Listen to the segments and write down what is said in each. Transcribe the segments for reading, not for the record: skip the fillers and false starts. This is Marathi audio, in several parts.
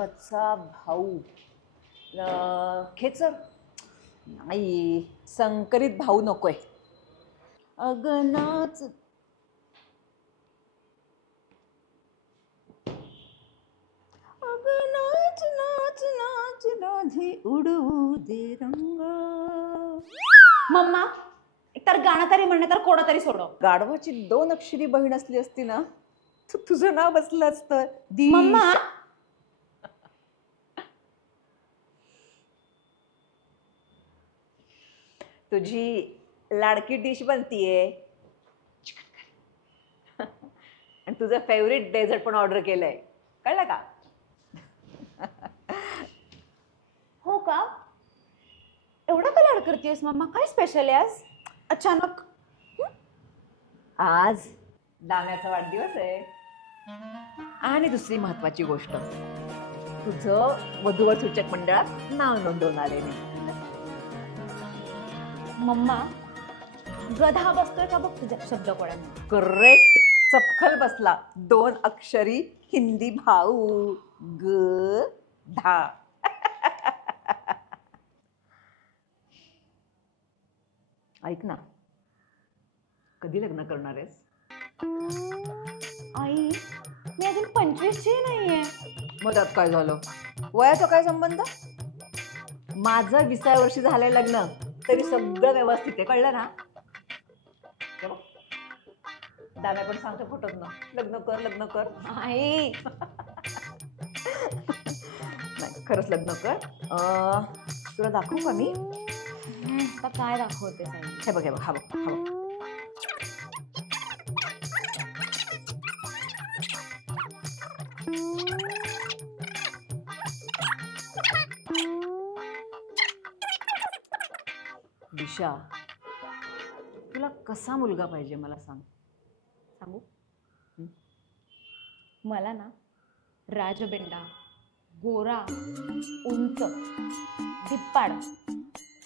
गाढवाचा भाऊ खेचर नाही, संकरित भाऊ नकोय. अगनाच अगनाच नाच नाच राधे उडू दे रंग. मम्मा एकतर गाणं तरी म्हणणं तर कोणा तरी सोडव. गाढवाची 2 अक्षरी बहीण असली असती ना तर तुझं नाव बसलं असतं. मम्मा तुझी लाडकी डिश बनतीये आणि तुझं फेवरेट डेझर्ट पण ऑर्डर केलंय, कळलं का? हो का? एवढा का लाड करतेस मम्मा? काय स्पेशल आहे आज अचानक? आज दाम्याचा वाढदिवस आहे आणि दुसरी महत्वाची गोष्ट, तुझं वधूवर सूचक मंडळात नाव नोंदवून आले नाही. मम्मा गधा बसतोय का बघ तुझ्या शब्दकोळ्यांना. करेक्ट, चपखल बसला. 2 अक्षरी हिंदी भाऊ ग धा. ऐक ना, कधी लग्न करणार आहेस? आई मी अजून 25ची नाहीये. मग त्यात काय झालं? वयाचा काय संबंध? माझं 20व्या वर्षी झालंय लग्न तरी सगळं व्यवस्थित आहे, कळलं ना? दाम्या पण सांगतो फोटोत ना, लग्न कर लग्न कर. आई नाही, खरंच लग्न कर. तुला दाखवू का मी? आता काय दाखवते आई? हे बघ हे बघ, हा बघ हा बघ. दिशा, तुला कसा मुलगा पाहिजे मला सांग. सांगू? मला ना राजबेंडा, गोरा, उंच, धिप्पाड,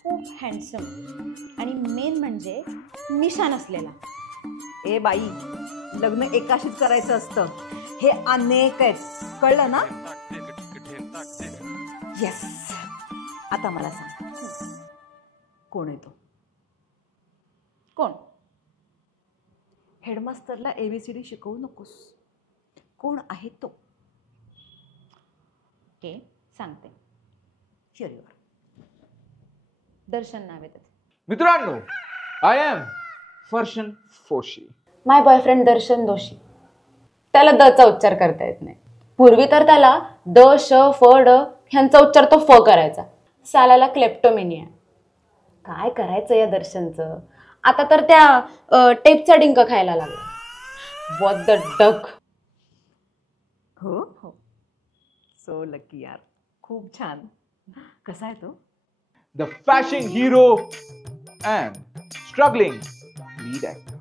खूप हँडसम आणि मेन म्हणजे मिशा नसलेला. ए बाई, लग्न एकाशीच करायचं असतं, हे अनेक आहेत, कळलं ना? येस. आता मला सांग, कोण आहे तो? कोण? हेडमास्टरला ABCD शिकवू नकोस. कोण आहे तो? ओके सांगते. शरीवर दर्शन नाव आहे त्याचं. मित्रांनो, आय एम फर्शन फोशी. माय बॉयफ्रेंड दर्शन दोशी. त्याला द चा उच्चार करता येत नाही. पूर्वी तर त्याला द श फ ड ह्यांचा उच्चार तो फ करायचा. सालाला क्लेप्टोमेनिया. काय करायचं या दर्शनचं? आता तर त्या टेपचा डिंक खायला लागला. What the duck. हो हो, सो लकी यार, खूप छान. कसा आहे तो? The fashion hero and struggling lead actor.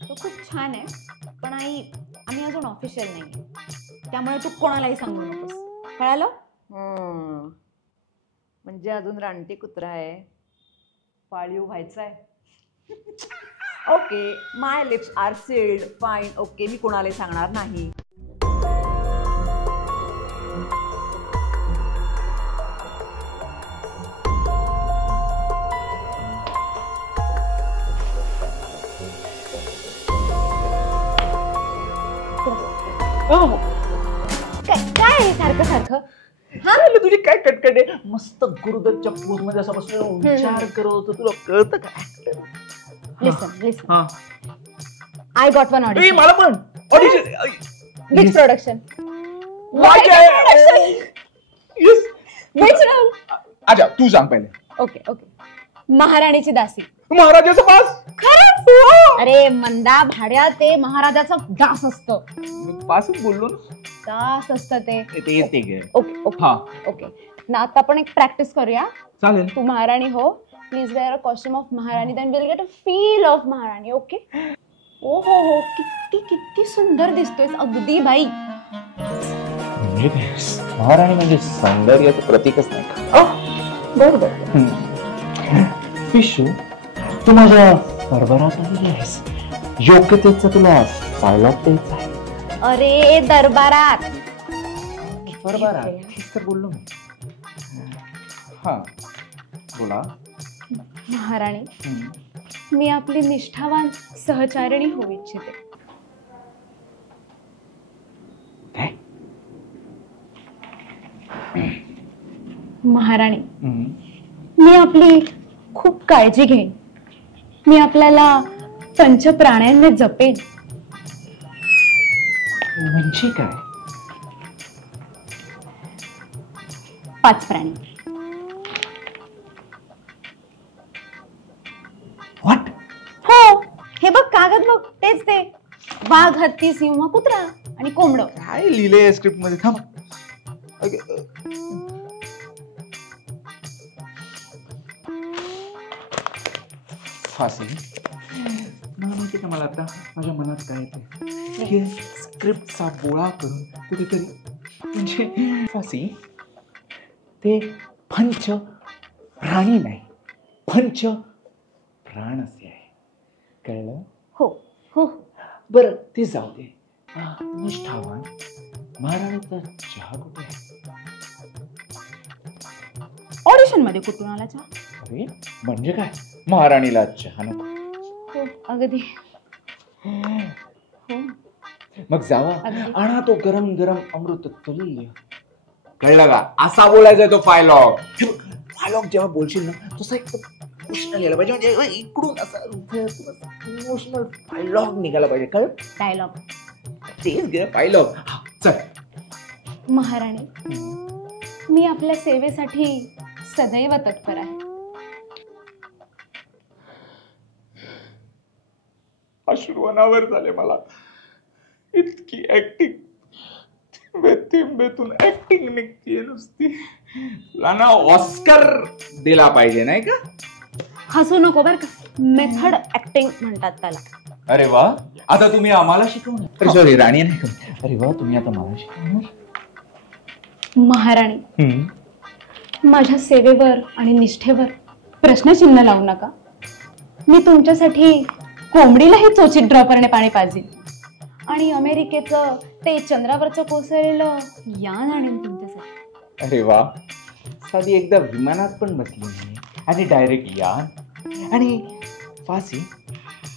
तो खूप छान आहे, पण आई आम्ही अजून ऑफिशियल नाही, त्यामुळे तू कोणालाही सांगू नकोस, कळालं? म्हणजे अजून रानटी कुत्रा आहे, पाळीव व्हायचा आहे. Okay, my lips are sealed. Fine, okay, मी कोणालाही सांगणार नाही. काय सारखं सारखं? तुझी काय कटकट आहे? मस्त गुरुदत्तच्या पोज मध्ये असं बसून विचार करत होतो, तुला कळतं काय? Listen I got one audition. मला पण ऑडिशन. Which production? अच्छा, तू सांग पहिले. Okay okay. महाराणीची दासी. महाराजाचा पास. खरंच? अरे मंदा भाड्या, ते महाराजाचा दास असतो. पासच बोललो ना. दास असतं ते. Okay okay okay. ना आता आपण एक प्रॅक्टिस करूया. चालेल. तू महाराणी हो. Please wear a costume of महाराणी, then will get a feel of महाराणी. ओके? ओ हो हो, किती किती सुंदर दिसतोयस अगदी बाई. महाराणी म्हणजे सौंदर्याचं प्रतीकच नाही का? बरोबर. पिशू, तू माझ्या दरबारात आलेली आहेस. योग्यतेचं तुला सायलॉप द्यायचं आहे. अरे दरबारात बरोबर आहे, तेच तर बोललो मी. हा बोला. महाराणी, हम्म. मी आपली निष्ठावान सहचारिणी होऊ इच्छिते. काय? महाराणी, हम्म. मी आपली खूप काळजी घेईन. मी आपल्याला पंचप्राण्यांनी जपेन. म्हणजे काय? 5 प्राणी. व्हॉट? हो, हे बघ कागद बघ, तेच ते. वाघ, हत्ती, सिंह, कुत्रा आणि कोंबड. काय लिहिलंय स्क्रिप्ट मध्ये? थांब. फासी. मला माहिती का, मला आता माझ्या मनात काय येते की स्क्रिप्टचा बोळा करून कुठेतरी म्हणजे फासी ते पंच प्राणी नाही, पंच प्राण असे आहे. कळलं? हो हो. बरं ते जाऊ दे. निष्ठावान महाराणीचा चहा कुठे आहे? ऑडिशन मध्ये कुठून आला चहा? अरे म्हणजे काय, महाराणीला चहा नको? हो अगदी. हो मग जावा अगदी. आणा तो गरम गरम अमृत तुल्य. कळलं का? असा बोलायचा तो फायलॉग. फायलॉग जेव्हा बोलशील ना तसा एक इमोशनल यायला पाहिजे, म्हणजे इकडून असा इमोशनल फायलॉग निघाला पाहिजे. कळ? डायलॉग. तेच गे फायलॉग. चल. महाराणी, मी आपल्या सेवेसाठी सदैव तत्पर आहे. अश्रू अनावर झाले मला. इतकी ऍक्टिंग थेंबेतून ऍक्टिंग निघतीये नुसती. लाना ऑस्कर दिला पाहिजे नाही का? हसू नको बर का. मेथड ऍक्टिंग म्हणतात त्याला. अरे वा, आता तुम्ही आम्हाला शिकवणार? सॉरी राणी नाही का? अरे वा, तुम्ही आता मला शिकवणार? महाराणी, माझ्या सेवेवर आणि निष्ठेवर प्रश्नचिन्ह लावू नका. मी तुमच्यासाठी कोंबडीलाही चोचीत ड्रॉपरने पाणी पाजेन आणि अमेरिकेचं ते चंद्रावरचं कोसळलेलं यान आणेन तुमच्यासाठी. अरे वा, साधी एकदा विमानात पण बसली नाही आणि डायरेक्ट यान. आणि फासी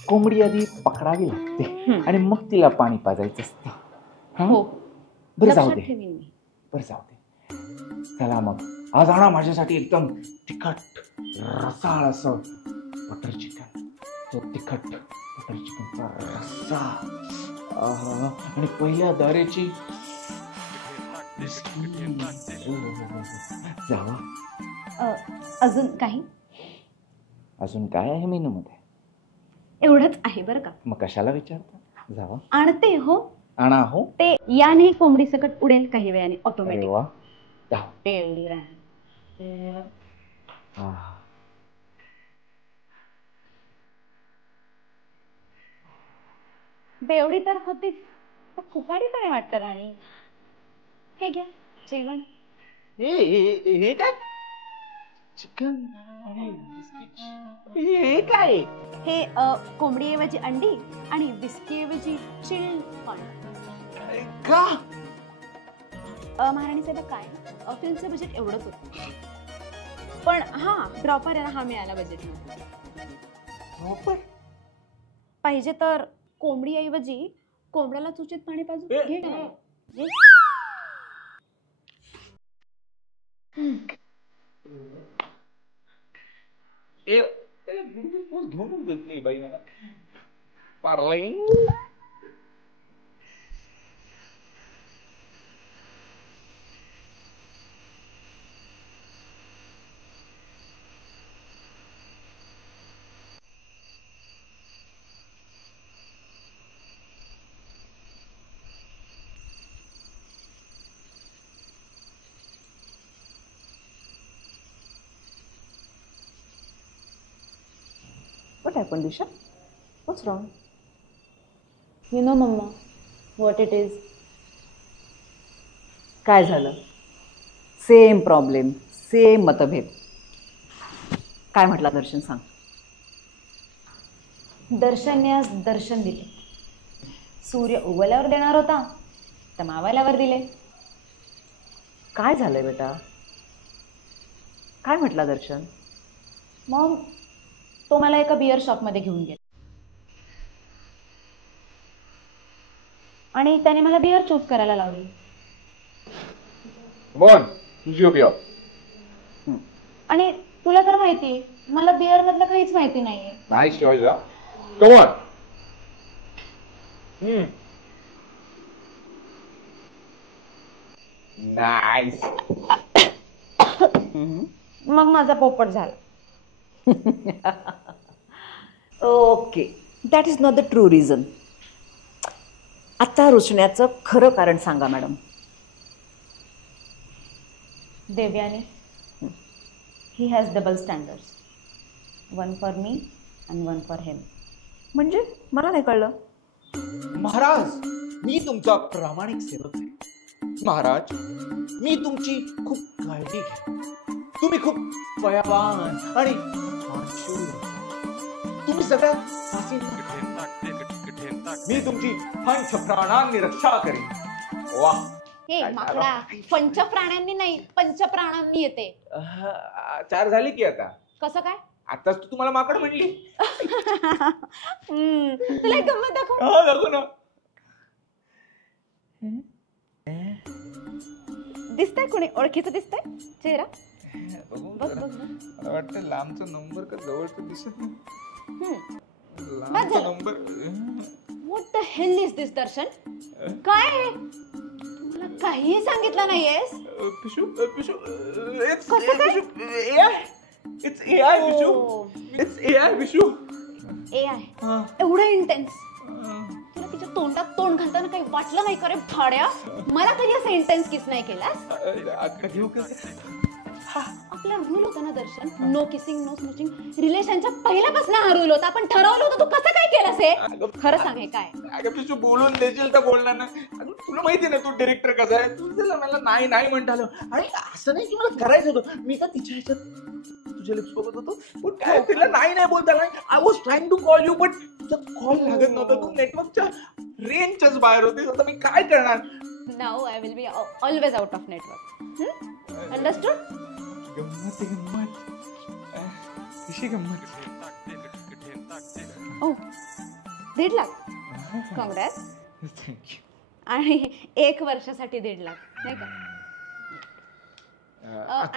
कोंबडी आधी पकडावी लागते आणि मग तिला पाणी पाजायचं असतं. हो, बरं जाऊ लक्षात दे. ठेवीन मी. बरं जाऊ दे. चला मग आज आणा माझ्यासाठी एकदम तिखट रसाळ असं बटर चिकन. तो तिखट बटर चिकनचा रस्सा. आणि पहिल्या दारेची जावा. अजून काही? अजून काय आहे मेनू मध्ये? एवढंच आहे बरं का. मग कशाला विचारता? जावा आणते. हो, आणा. हो, ते याने कोंबडी सकट उडेल काही वेळाने अरे ऑटोमॅटिक. वा. जावा. बेवडी तर होतीच, फुकाडी काय वाटतं राणी. हे घ्या जेवण. हे काय? चिकन हे काय? हे कोंबडीऐवजी अंडी आणि बिस्कीऐवजी चिल्ड कॉर्न. का? महाराणी साहेब काय फिल्मचं बजेट एवढंच होतं, पण हा ड्रॉपर आहे ना, हा मिळाला बजेटमध्ये. पाहिजे तर कोंबडीऐवजी कोंबड्याला चुचीत पाणी पाजून घे ना. घेऊन घेतली बाई मला. पार्लाई. What happened, Disha? What's wrong? You know, Mama, what it is. काय झालं? सेम प्रॉब्लेम, सेम मतभेद. काय म्हटला दर्शन, सांग. दर्शनने दर्शन दिले. सूर्य उगवल्यावर देणार होता तर मावळल्यावर दिले. काय झालंय बेटा? काय म्हटला दर्शन? मग तो मला एका बिअर शॉपमध्ये घेऊन गेला आणि त्याने मला बिअर चूज करायला लावली. बोल तुझी उभी आणि तुला तर माहिती मला बिअर मधलं काहीच माहिती नाहीये. Nice choice come on. Nice. मग माझा पोपट झाला. Okay, that is not the true reason. आता रुसण्याचं खरं कारण सांगा madam. Devyani, he has double standards. One for me and one for him. म्हणजे मला नाही कळलं. महाराज, मी तुमचा प्रामाणिक सेवक आहे. महाराज, मी तुमची खूप काळजी घे. तुम्ही खूप दयावान आणि तुम्ही सगळ्या मी तुमची पंच प्राणांनी रक्षा करेन. वा, हे माकडा, पंच प्राण्यांनी नाही पंच प्राणांनी येते. 4 झाली की आता. कसं काय? आताच तू तुम्हाला माकड म्हणली. तुला एक गंमत दाखव. दाखव ना. दिसतंय कोणी ओळखीचं? दिसतंय चेहरा? बघ मला वाटतं लांबचा नंबर का जवळचा दिसत नाही. लांबचा number. What the hell is this Darshan? काय आहे? मला काहीही सांगितलं नाहीयेस. Pishu Pishu it's AI Pishu. It's AI Pishu. AI एवढं इंटेन्स? तुला तिच्या तोंडात तोंड घालताना काही वाटलं नाही का रे भाड्या? मला कधी असं इंटेन्स किस नाही केलास? आपला रूल होता ना दर्शन, नो किसिंग नो स्मोचिंग. रिलेशनच्या पहिल्यापासून हा रूल होता. आपण ठरवलं होतं. तू कसं काय केलंस हे? खरं सांग हे काय? अगं पिशू, बोलून देशील तर बोलणार ना. तुला माहिती ना तू डायरेक्टर कसा आहे. तुझं मला नाही नाही म्हणतालं. आणि असं नाही की मला करायचं होतं. मी तर तिच्या ह्याच्यात तुझ्या लिप्स बघत होतो. पण काय तिला नाही नाही बोलता नाही. I was trying to call you, but तुझा कॉल लागत नव्हता. तू नेटवर्कच्या रेंजच्याच बाहेर होतीस. आता मी काय करणार? Now I will be always out of network. Understood? गंमत गंमत. कशी गंमत? ओ 1.5 लाख. काँग्रेस. थँक्यू. आणि 1 वर्षासाठी 1.5 लाख नाही का?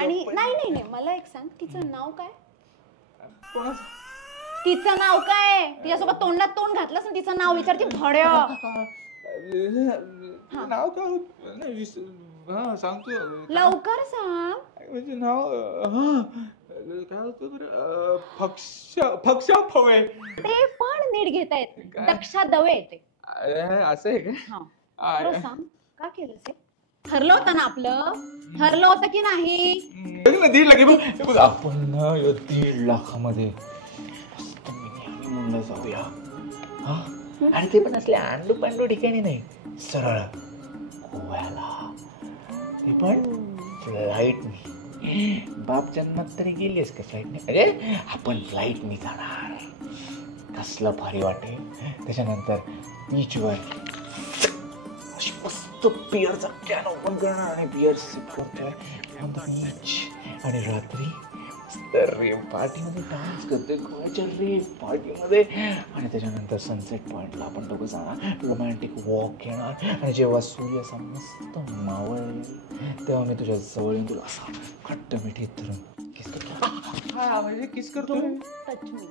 आणि नाही नाही नाही मला एक सांग, तिचं नाव काय? तिचं नाव काय? तिच्यासोबत तोंडात तोंड घातलंस ना, तिचं नाव विचारते भड्या. नाव काय? सांगतो लवकर सांग. म्हणजे नाव काय होतं बरं? फक्षा फवे. ते पण नीट घेता येत. दक्षा दवे येते. असं आहे का? खरं सांग, का केलंस हे? ठरलं होतं ना आपलं? ठरलं होतं की नाही? 1.5 लाख. आपण 1.5 लाखामध्ये मस्त मिनी हनीमूनला जाऊया. आणि ते पण असले आंडू पांडू ठिकाणी नाही, सरळ गोव्याला. ते पण फ्लाईटने. बाप जन्मात तरी गेलीस का फ्लाईटने? अरे आपण फ्लाईटने जाणार. कसलं भारी वाटेल. त्याच्यानंतर बीचवर अशी मस्त बिअरचा कॅन ओपन करणार आणि बिअर सिप करतोय ऑन द बीच. आणि रात्री रेव पार्टीमध्ये डान्स करतोय, गोव्याच्या रेव पार्टीमध्ये. आणि त्याच्यानंतर सनसेट पॉइंटला आपण दोघं जाणार, रोमॅन्टिक वॉक घेणार. आणि जेव्हा सूर्य असा मस्त मावळेल तेव्हा मी तुझ्या जवळ येऊन तुला असा घट्ट मिठीत धरून किस करतो. म्हणजे किस करतो. Touch me.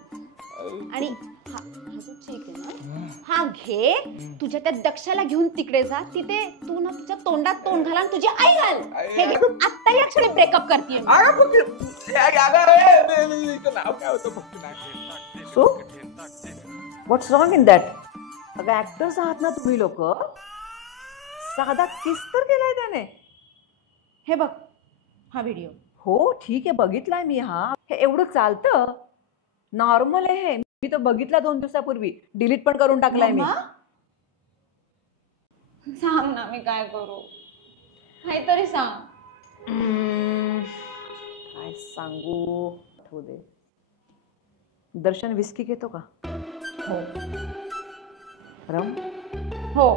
आणि हा जो चेक आहे ना, हा घे. तुझ्या त्या दक्षाला घेऊन तिकडे जा. तिथे तू ना तिच्या तोंडात तोंड घाल आणि तुझी आई घाल. हे घे. आत्ता या क्षणी ब्रेकअप करतेय. नाव काय होतं फक्त? So what's wrong in that? अगं ऍक्टर्स आहात ना तुम्ही लोक. साधा किस तर केलाय त्याने. हे बघ हा व्हिडिओ. हो ठीक आहे, बघितलाय मी. हा हे एवढं चालतं? नॉर्मल आहे हे. मी तो बघितला 2 दिवसापूर्वी. डिलीट पण करून टाकलाय मी. सांग ना, मी काय करू? काहीतरी सांग. काय सांगू? हो दे. दर्शन विस्की घेतो का? हो. रम? हो.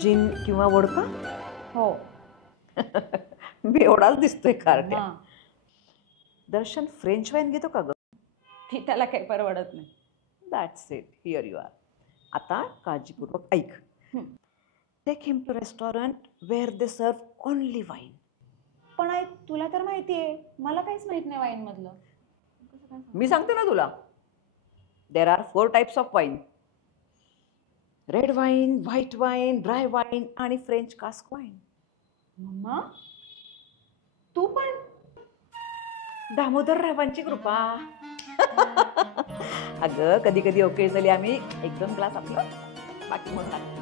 जिन किंवा वोडका? हो. मी एवढाच दिसतोय कार्ट्या. हा, दर्शन फ्रेंच वाईन घेतो का ग? ती त्याला काही परवडत नाही. That's it, here you are. आता काळजीपूर्वक ऐक. Hmm. Take him to restaurant where they serve only wine. पण ऐक, तुला तर माहितीये मला काहीच माहित नाही वाईन मधलं. मी सांगते ना तुला. There are 4 types of wine. Red wine, white wine, dry wine आणि फ्रेंच कास्क वाईन. मम्मा, तू पण? दामोदर रावांची कृपा. अगं कधी कधी ओकेजनली आम्ही 1-2 ग्लास आपलं बाकी म्हणतात.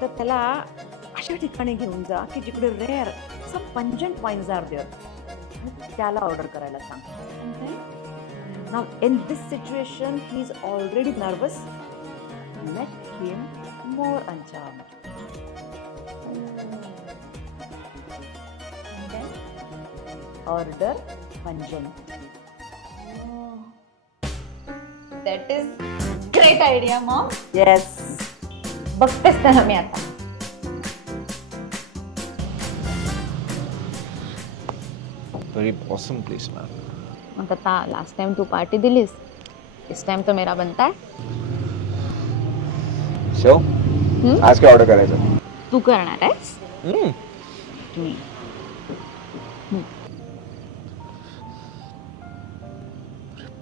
तर त्याला अशा ठिकाणी घेऊन जा की जिकडे rare some pungent wines are there. त्याला ऑर्डर करायला सांग. Now in this situation he is already nervous. Make him more uncharmed. Order Panjan. That is great idea Maugham. Yes. बघतेच त्याला मी आता. Very awesome place, man. मग आता लास्ट टाइम तू पार्टी दिलीस, इस टाइम तो मेरा बनता है. So, आज काय ऑर्डर करायचं? तू करणार आहेस? मी.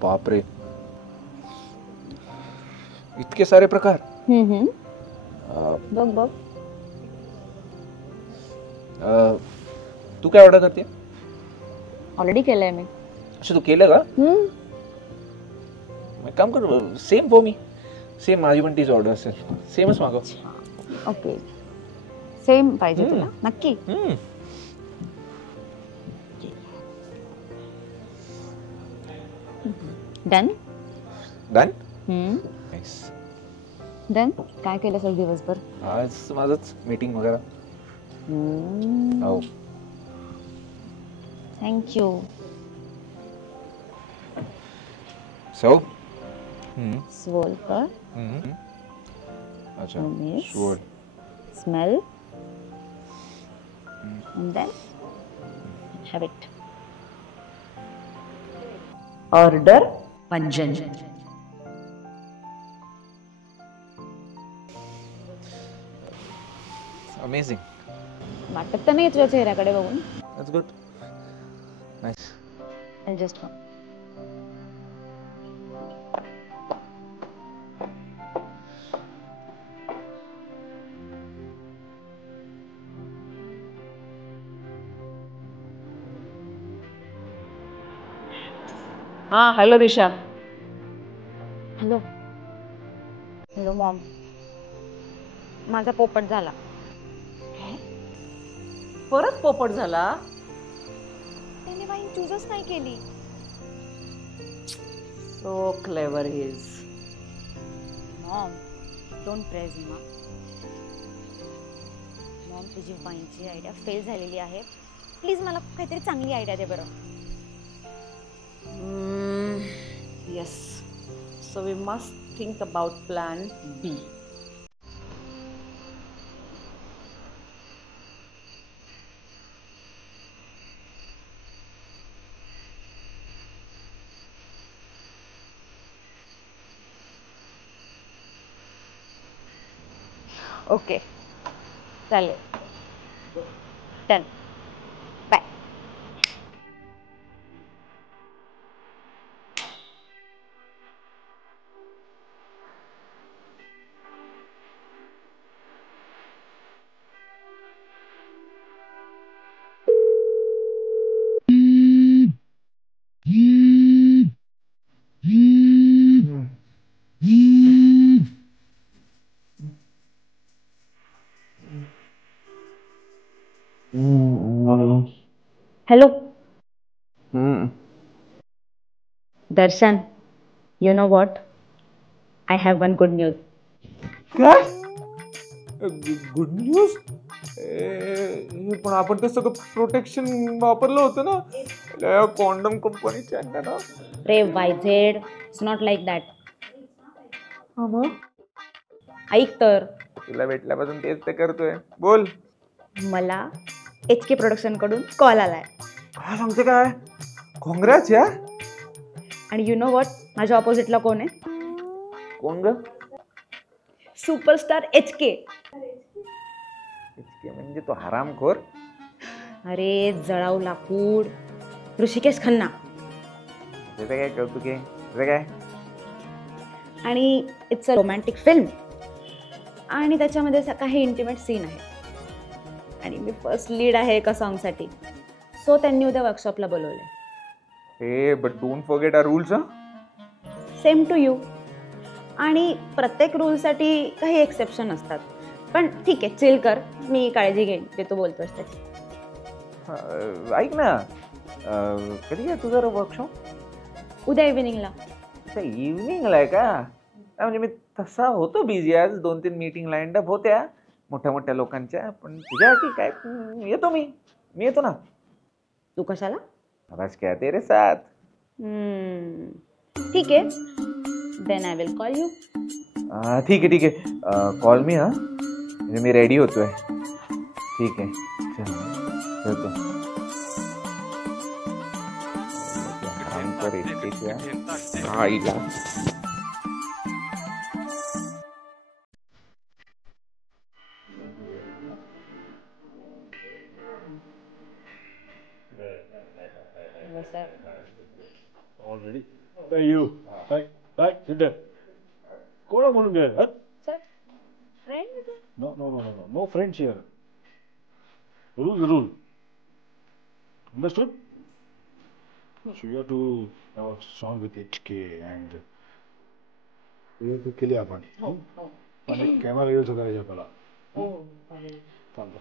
बाप रे, इतके सारे प्रकार. बघ बघ. तू काय ऑर्डर करते? ऑलरेडी केलंय मी. अच्छा, तू केलं का? मग काम कर, सेम फॉर मी. सेम माझी पण तीच ऑर्डर असेल. सेमच मागव. ओके, सेम पाहिजे तुला? नक्की. डन. डन. नाईस. डन. काय केलं सर दिवसभर? आज माझंच मीटिंग वगैरे. हो. थँक्यू. सो स्वोल कर. अच्छा, Yes. sure. Smell. And then have it. Order Panjan. Amazing. वाटत तर नाही तुझ्या चेहऱ्याकडे बघून. That's good. Nice. I'll just one. हा, हॅलो दिशा. हॅलो. Hello Maugham. माझा पोपट झाला. परत पोपट झाला? त्याने वाईन चूजच नाही केली. So clever is. Maugham, don't praise me. Maugham, तुझी वाईनची आयडिया फेल झालेली आहे. प्लीज मला काहीतरी चांगली आयडिया दे बरं. Yes. So we must think about plan B. Okay, चालेल. Done. Bye. Hello Darshan, you know what, I have one good news. काय? Good news? पण आपण ते सगळं प्रोटेक्शन वापरलं होतं ना कॉन्डम कंपनीच्या ना. रे वायझेड, इट्स नॉट लाईक दॅट. ऐक तर, तुला भेटल्यापासून तेच ते करतोय. बोल. मला HK प्रोडक्शन कडून कॉल आलाय. काय सांगते काय? काँग्रेस या. आणि यु नो वॉट, माझ्या ऑपोजिटला कोण आहे? कोण ग? Superstar HK. म्हणजे तो हरामखोर. अरे जळाऊ लाकूड, ऋषिकेश खन्ना. त्याचं काय कौतुक आहे? त्याचं काय? आणि इट्स अ रोमॅन्टिक फिल्म आणि त्याच्यामध्ये काही इंटिमेट सीन आहे आणि मी फर्स्ट लीड आहे एका सॉन्गसाठी. सो त्यांनी उद्या वर्कशॉपला बोलवलंय. Hey but don't forget our rules. Same to you. आणि प्रत्येक रूलसाठी काही एक्सेप्शन असतात, पण ठीक आहे, चिल कर, मी काळजी घेईन जे तू बोलतोस त्याची. ऐक ना, कधी आहे तुझं वर्कशॉप? उद्या इव्हिनिंगला. इव्हिनिंगला आहे का? म्हणजे मी तसा होतो बिझी, आज 2-3 मीटिंग लाईन अप होत्या मोठ्या मोठ्या लोकांच्या, पण तुझ्यासाठी काय येतो मी येतो ना. तू कशाला? बस क्या तेरे साथ. ठीक आहे, then I will call you. ठीक आहे कॉल मी. म्हणजे मी रेडी होतोय. ठीक आहे, ठेवतो. आईला Already? Hey, you. Right, sit there. Koda म्हणून घे. Sir, friend? No friends here. Rule. Understood? So you have to have a song with HK and you have to kill आपण. आणि कॅमेरा यूज करायचा आपल्याला.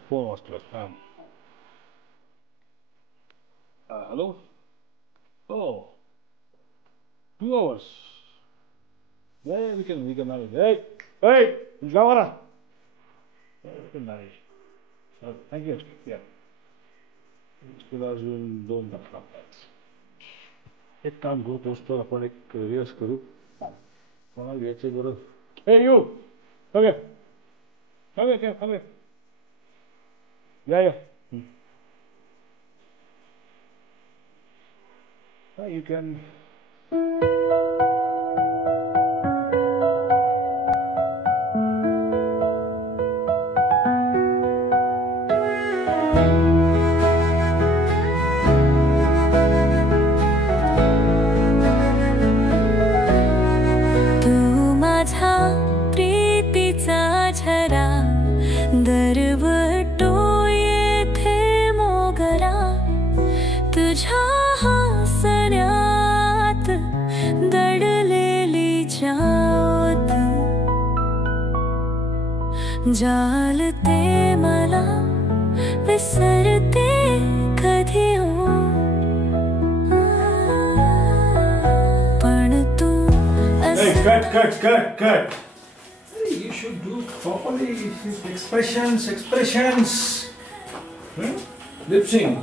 Phone वाजतोय. Hello? Oh. 2 hours. Yeah, we can manage. Hey, Gavara. We can manage. Thank you. Yeah. Don't एक काम करू, पोस्टर आपण एक रिहर्स करू. कोणाला घ्यायचे बरं? Hey, you. Come here. Yeah. You can. तू माझा प्रीतीचा झरा, दरवटो येथे मोगरा, तुझ्या हसण्यात दडलेली ज्योत जालते मला, विसरते कधी हो, पण तू Hey, cut. You should do properly. Expressions. Lip sync.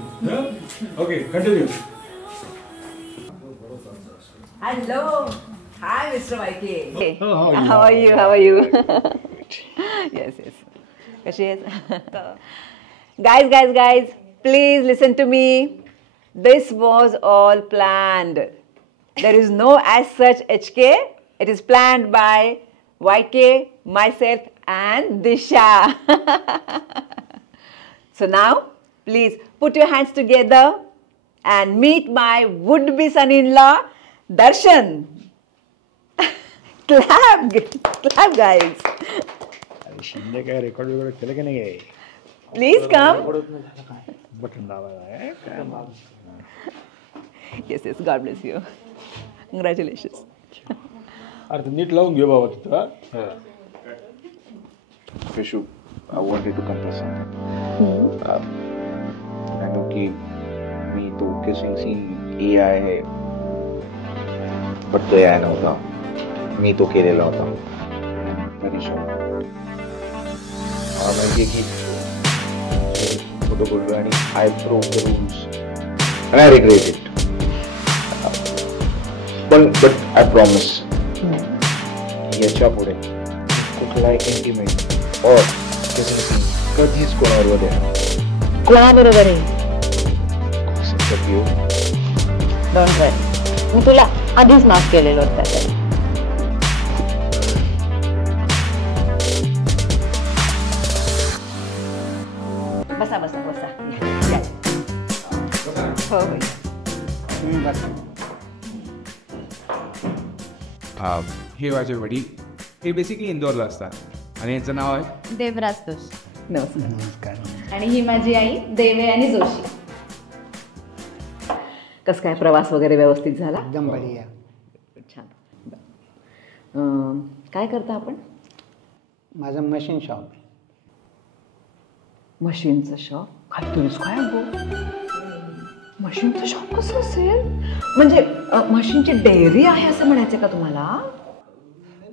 Okay, continue. Hello. Hi, Mr. YK. How are you? Yes. कशी आहेस? Guys, please listen to me. This was all planned. There is no as such HK. It is planned by YK, myself and Disha. So now, please put your hands together and meet my would-be son-in-law, Darshan. Clap guys. Shinde काय रेकॉर्ड वगैरे केलं की नाही? Please come. बटन दाबायला आहे. Yes, God bless you. Congratulations. अरे ते नीट लावून घे बाबा तिथं. Vishu, I wanted to confess something. I know कि मी तो kissing scene AI है, but तो AI नव्हता. मी तो केलेला होता. Very sure. माहिती की फोटो बोललो आणि I broke the rules and I regret it. But I promise याच्या पुढे कुठलाही इंटिमेट और specifically कधीच कोणाबरोबर येणार कोणाबरोबर आहे पिऊ डोंट वरी मी तुला आधीच माफ केलेलं होतं त्याच्यात. बसा बसा बसा या, या. हो हो हे माझे वडील हे बेसिकली इंदोरला असतात आणि यांचं नाव आहे देवराज जोशी. नमस्कार. आणि ही माझी आई देवयानी जोशी. कसं काय प्रवास वगैरे व्यवस्थित झाला? एकदम बढिया. छान. काय करता आपण? माझं मशीन शॉप. मशीनचं शॉप? काय तुम्हीच काय गो मशीनचं शॉप कसं असेल? म्हणजे मशीनची डेअरी आहे असं म्हणायचं का तुम्हाला?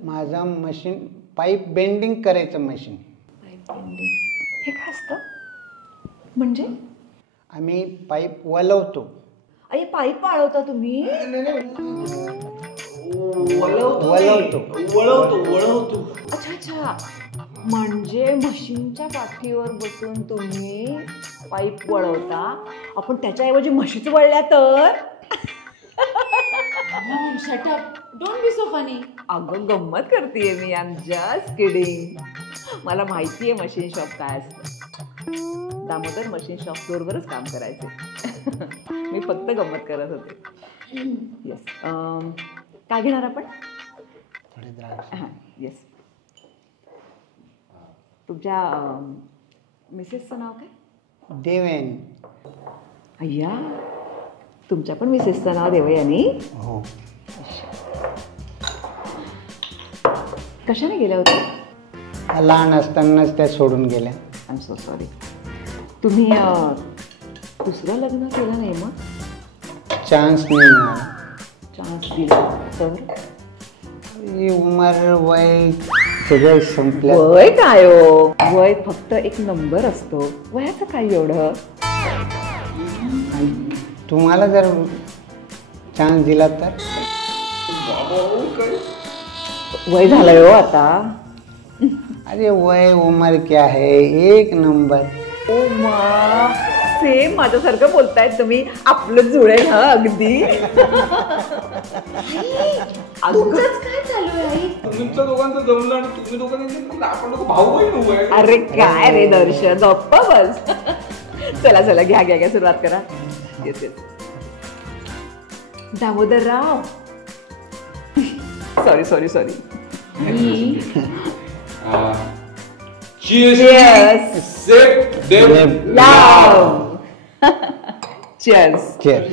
माझं मशीन पाईप बेंडिंग करायचं मशीन. पाईप बेंडिंग हे काय असतं? म्हणजे आम्ही पाईप वलवतो. आई पाईप वाळवता तुम्ही? वळवतो. अच्छा अच्छा, म्हणजे मशीनच्या पाठीवर बसून तुम्ही पाईप वळवता. आपण त्याच्याऐवजी म्हशीच वळल्या तर? Don't be so funny. अगं गंमत करतेय मी. I am just kidding. मला माहिती आहे मशीन शॉप काय असतं. दामोदर मशीन शॉप बरोबरच काम करायचे. मी फक्त गंमत करत होते. येस. काय घेणार आपण? हां येस. तुमच्या मिसेसचं नाव काय? देवयानी. अय्या, तुमच्या पण मिसेसचं नाव देवयानी? हो. कशाने गेल्या होत्या? लहान असतानाच त्या सोडून गेल्या. I am so sorry. तुम्ही दुसरं लग्न केलं नाही मग? चान्स नाही मिळाला. चान्स दिला तर? उमर वय सगळं संपलं. वय काय हो? वय फक्त एक नंबर असतो. वयाचं काय एवढं? तुम्हाला जर चान्स दिला तर? वय झालंय हो आता. अरे वय उमर क्या है, एक नंबर. ओ मा, सेम माझ्यासारखं बोलतायत तुम्ही. आपलं जुळेल हा अगदी. काय चालू आहे आई? तुमच्या दोघांचं जमलं आणि तुम्ही दोघांनी आपण दोघं भाऊ बहीण आहे. अरे काय रे दर्श, गप्प बस. चला चला घ्या घ्या घ्या, सुरुवात करा. Yes yes. Damodarrao. Sorry sorry sorry. Cheers. Love. Cheers. Cheers.